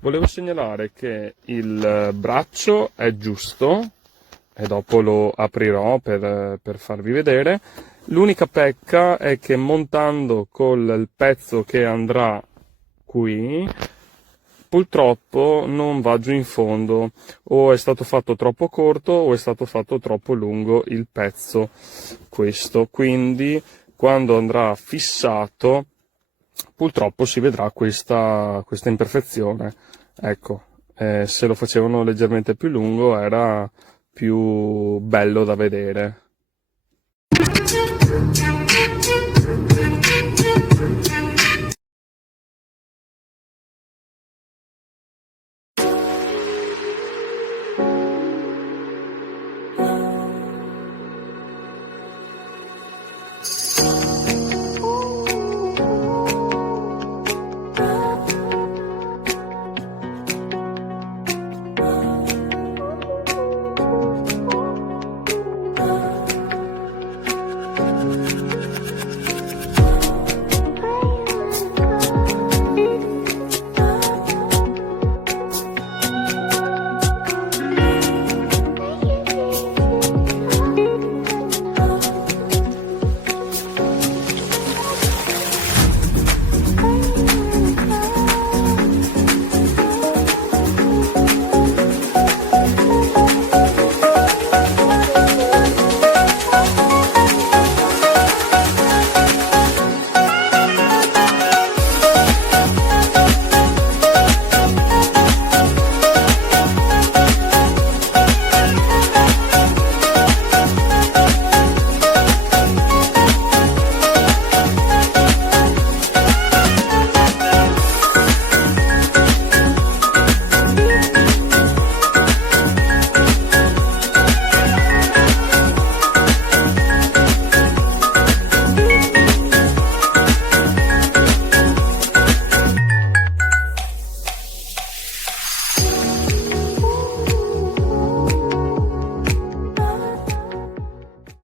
Volevo segnalare che il braccio è giusto e dopo lo aprirò per farvi vedere. L'unica pecca è che montando col pezzo che andrà qui, purtroppo non va giù in fondo, o è stato fatto troppo corto o è stato fatto troppo lungo il pezzo questo, quindi quando andrà fissato purtroppo si vedrà questa imperfezione. Ecco, se lo facevano leggermente più lungo era più bello da vedere.